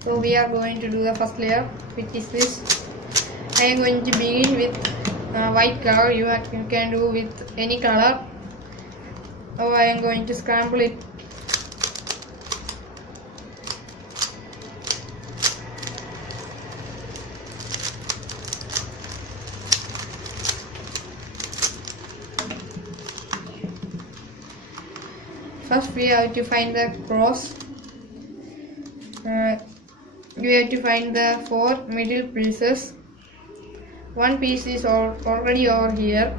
So we are going to do the first layer, which is this. I am going to begin with white color. You can do with any color. Now I am going to scramble it. First we have to find the cross. You have to find the 4 middle pieces. One piece is already over here.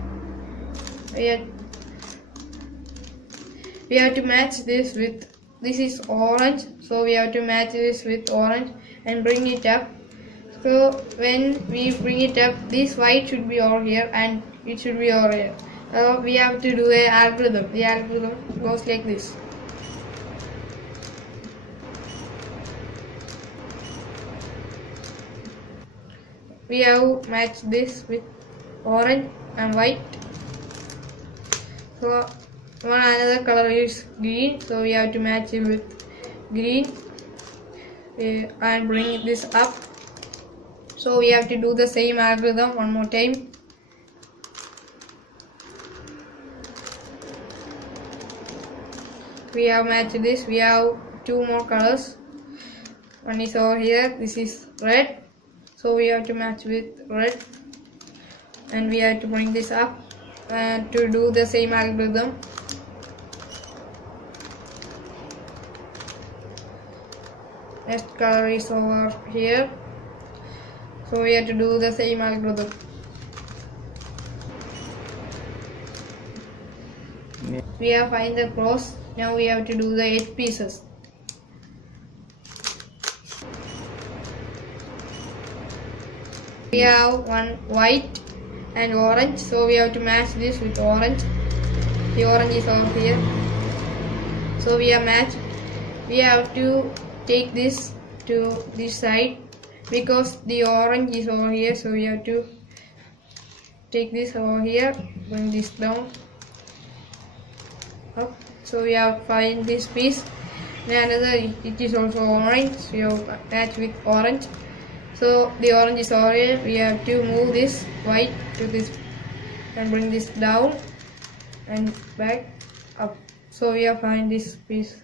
We have to match this with, this is orange, so we have to match this with orange and bring it up. So when we bring it up, this white should be over here and it should be over here. We have to do an algorithm. The algorithm goes like this. We have matched this with orange and white. So one another color is green, so we have to match it with green and bring this up. So we have to do the same algorithm one more time. We have matched this. We have 2 more colors. One is over here. This is red, so we have to match with red, and we have to bring this up to do the same algorithm. Next color is over here, so we have to do the same algorithm. We have find the cross. Now we have to do the 8 pieces. We have one white and orange, so we have to match this with orange. The orange is over here, so we have matched. We have to take this to this side because the orange is over here, so we have to take this over here, bring this down up. So we have find this piece. Then another, it is also orange, so we have match with orange. So the orange is over here. We have to move this white to this and bring this down and back up. So we have find this piece.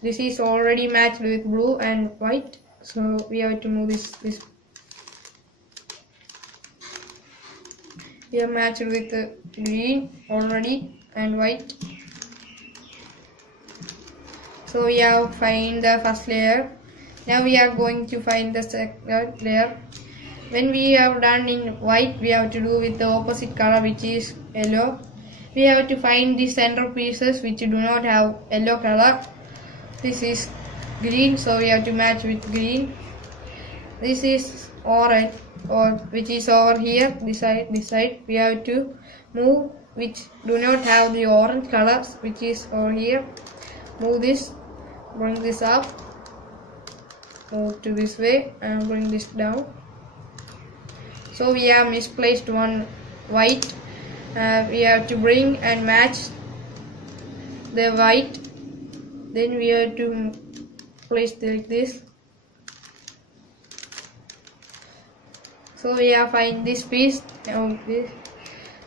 This is already matched with blue and white, so we have to move this. We have matched with green already and white. So we have find the first layer. Now we are going to find the second layer. When we have done in white, we have to do with the opposite color, which is yellow. We have to find the center pieces which do not have yellow color. This is green, so we have to match with green. This is orange, which is over here, this side. We have to move which do not have the orange colors, which is over here. Move this, bring this up, move to this way and bring this down. So we have misplaced one white. We have to bring and match the white. Then we have to place it like this. So we have find this piece.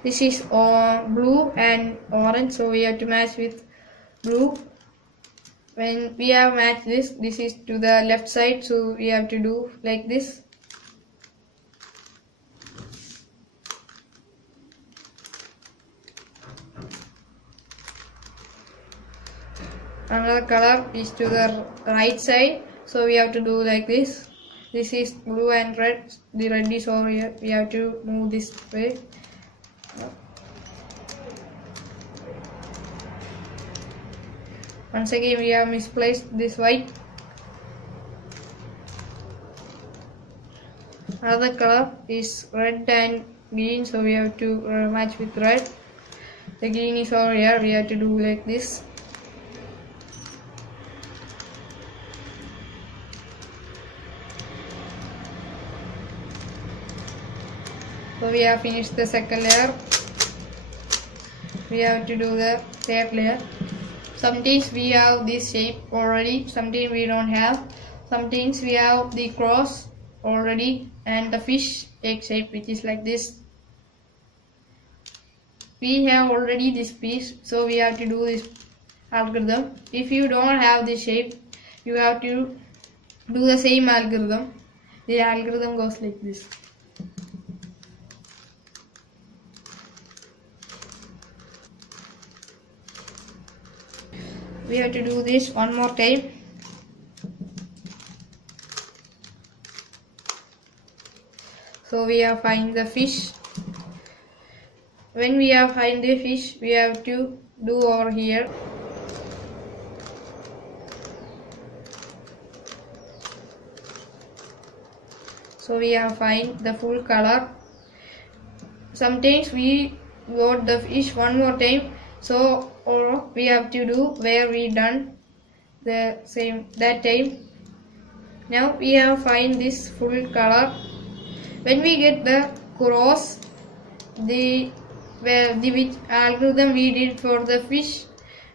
This is blue and orange, so we have to match with blue. When we have matched this, this is to the left side, so we have to do like this. Another color is to the right side, so we have to do like this. This is blue and red. The red is over here. We have to move this way. Once again, we have misplaced this white. Another color is red and green, so we have to match with red. The green is over here. We have to do like this. So we have finished the second layer. We have to do the third layer. Sometimes we have this shape already, sometimes we don't have. Sometimes we have the cross already and the fish egg shape, which is like this. We have already this piece, so we have to do this algorithm. If you don't have this shape, you have to do the same algorithm. The algorithm goes like this. We have to do this one more time. So we have find the fish. When we have find the fish, we have to do over here. So we have find the full color. Sometimes we got the fish one more time, so or we have to do where we done the same that time. Now we have find this full color. When we get the cross, the which algorithm we did for the fish,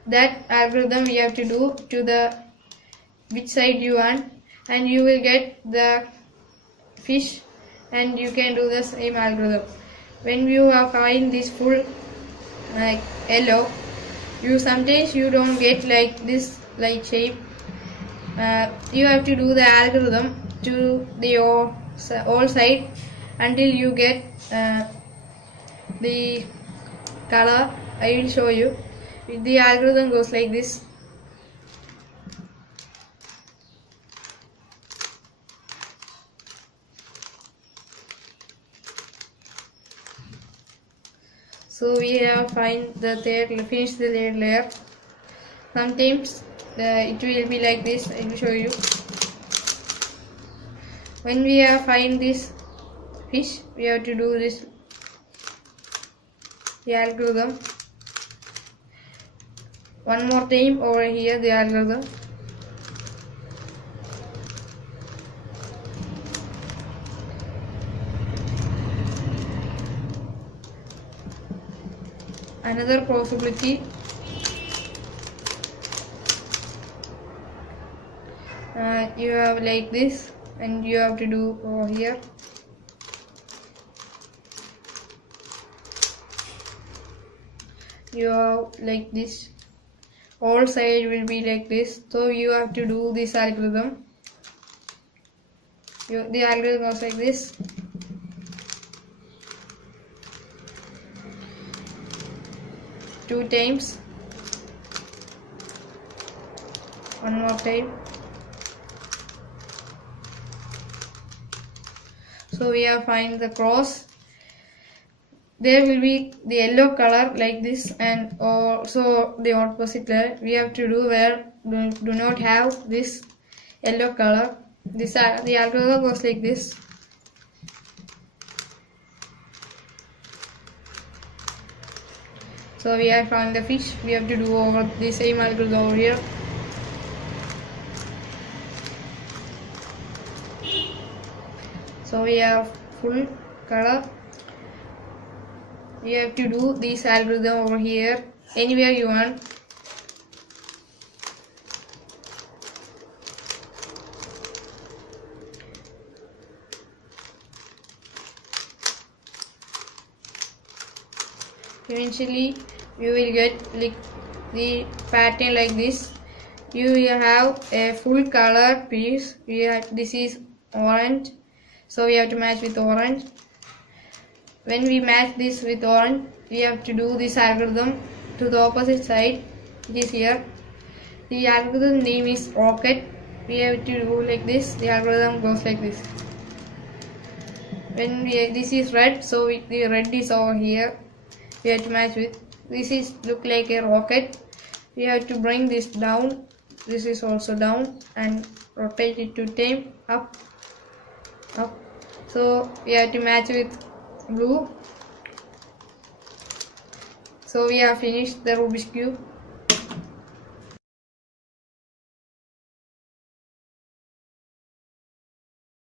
that algorithm we have to do to the which side you want, and you will get the fish, and you can do the same algorithm. When you have find this full like yellow, sometimes you don't get like this like shape. You have to do the algorithm to the all side until you get the color. I will show you. The algorithm goes like this. So we have finish the third layer. Sometimes it will be like this. I will show you. When we have find this fish, we have to do this the algorithm one more time over here. The algorithm. Another possibility, you have like this, and you have to do over here. You have like this, all side will be like this, so you have to do this algorithm. The algorithm goes like this. Two times, one more time. So we have find the cross. There will be the yellow color like this, and also the opposite color. We have to do where do not have this yellow color. The algorithm goes like this. So we have found the fish. We have to do over the same algorithm over here. So we have full color. We have to do this algorithm over here anywhere you want. Eventually you will get like the pattern like this. You will have a full color piece. This is orange, so we have to match with orange. When we match this with orange, we have to do this algorithm to the opposite side, which is here. The algorithm name is rocket. We have to do like this. The algorithm goes like this. This is red, so the red is over here. We have to match with this is look like a rocket. We have to bring this down. This is also down, and rotate it 2 times up. So we have to match with blue. So we have finished the Rubik's cube.